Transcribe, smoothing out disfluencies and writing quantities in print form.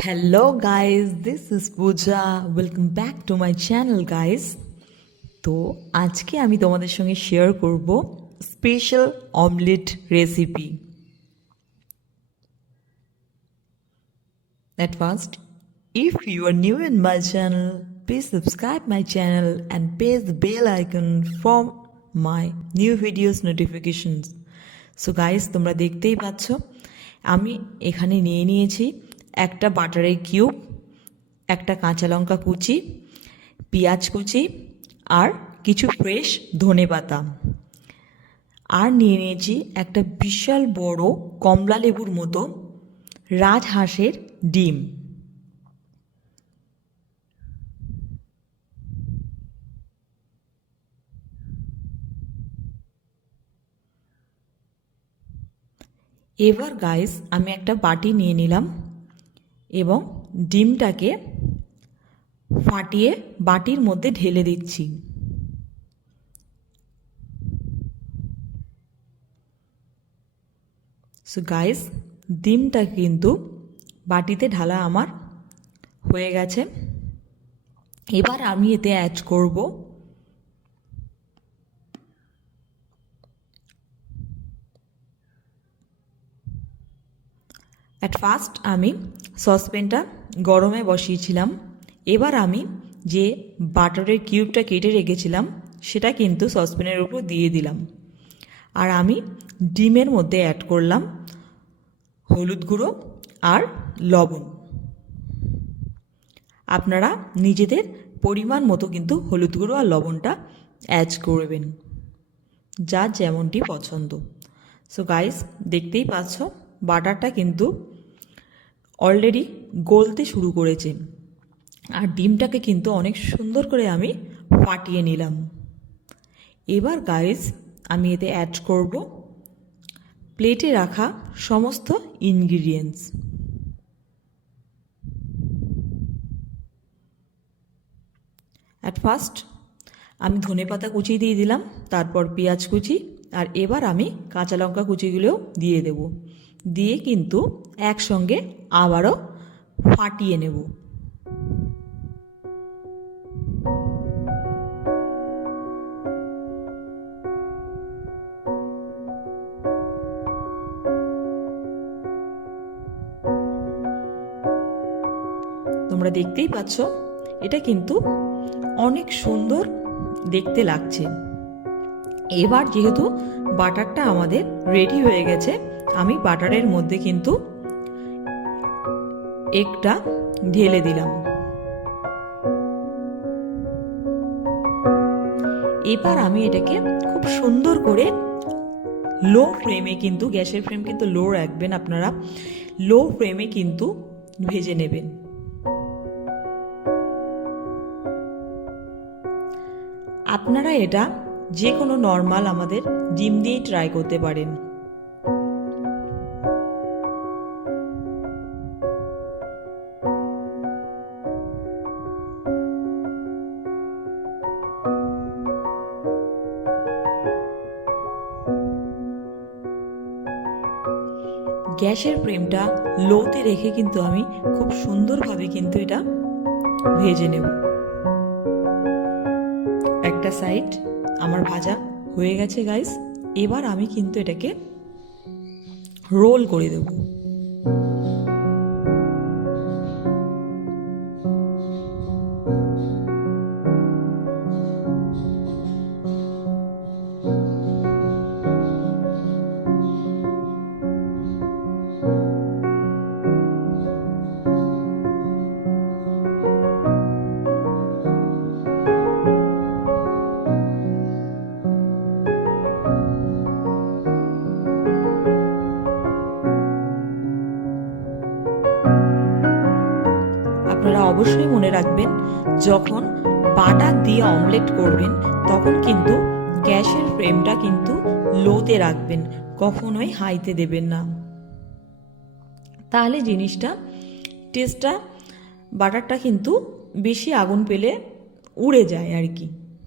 Hello guys, this is Puja. Welcome back to my channel guys. তো আজকে আমি তোমাদের সঙ্গে শেয়ার করব special omelette recipe. At first, if you are new in my channel, please subscribe my channel and press the bell icon for my new videos notifications. So guys, তোমরা দেখতেই পাচ্ছ আমি এখানে নিয়েছি একটা বাটারের কিউব, একটা কাঁচা লঙ্কা কুচি, পেঁয়াজ কুচি আর কিছু ফ্রেশ ধনেপাতা, আর নিয়েছি একটা বিশাল বড় কমলা লেবুর মতো রাজহাঁসের ডিম। এবার গাইস আমি একটা বাটি নিয়ে নিলাম এবং ডিমটাকে ফাটিয়ে বাটির মধ্যে ঢেলে দিচ্ছি। সো গাইস, ডিমটা কিন্তু বাটিতে ঢালা আমার হয়ে গেছে। এবার আমি এতে অ্যাড করব অ্যাট ফার্স্ট আমি সসপ্যানটা গরমে বসিয়েছিলাম। এবার আমি যে বাটারের কিউবটা কেটে রেখেছিলাম সেটা কিন্তু সসপ্যানের উপর দিয়ে দিলাম, আর আমি ডিমের মধ্যে অ্যাড করলাম হলুদ গুঁড়ো আর লবণ। আপনারা নিজেদের পরিমাণ মতো কিন্তু হলুদ গুঁড়ো আর লবণটা অ্যাড করবেন, যার যেমনটি পছন্দ। সো গাইস, দেখতেই পাচ্ছ বাটারটা কিন্তু অলরেডি গলতে শুরু করেছে, আর ডিমটাকে কিন্তু অনেক সুন্দর করে আমি ফাটিয়ে নিলাম। এবার গাইস আমি এতে অ্যাড করব প্লেটে রাখা সমস্ত ইনগ্রিডিয়েন্টস। অ্যাট ফার্স্ট আমি ধনেপাতা কুচি দিয়ে দিলাম, তারপর পেঁয়াজ কুচি, আর এবার আমি কাঁচা লঙ্কা কুচিগুলোও দিয়ে দেব। দিয়ে কিন্তু একসঙ্গে আবারও ফাটিয়ে নেব। তোমরা দেখতেই পাচ্ছ এটা কিন্তু অনেক সুন্দর দেখতে লাগছে। এবার যেহেতু বাটারটা আমাদের রেডি হয়ে গেছে, আমি বাটারের মধ্যে কিন্তু একটা ঢেলে দিলাম। এবার আমি এটাকে খুব সুন্দর করে লো ফ্লেমে, কিন্তু গ্যাসের ফ্লেম কিন্তু লো রাখবেন আপনারা, লো ফ্লেমে কিন্তু ভেজে নেবেন। আপনারা এটা যে কোনো নর্মাল আমাদের ডিম দিয়েই ট্রাই করতে পারেন। গ্যাসের ফ্লেমটা লোতে রেখে কিন্তু আমি খুব সুন্দরভাবে কিন্তু এটা ভেজে নেব। একটা সাইড আমার ভাজা হয়ে গেছে গাইস। এবার আমি কিন্তু এটাকে রোল করে দেব। আপনারা অবশ্যই মনে রাখবেন, যখন বাটার দিয়ে অমলেট করবেন তখন কিন্তু গ্যাসের ফ্লেমটা কিন্তু লোতে রাখবেন, কখনোই হাইতে দেবেন না। তাহলে জিনিসটা টেস্টটা বাটারটা কিন্তু বেশি আগুন পেলে উড়ে যায় আর কি।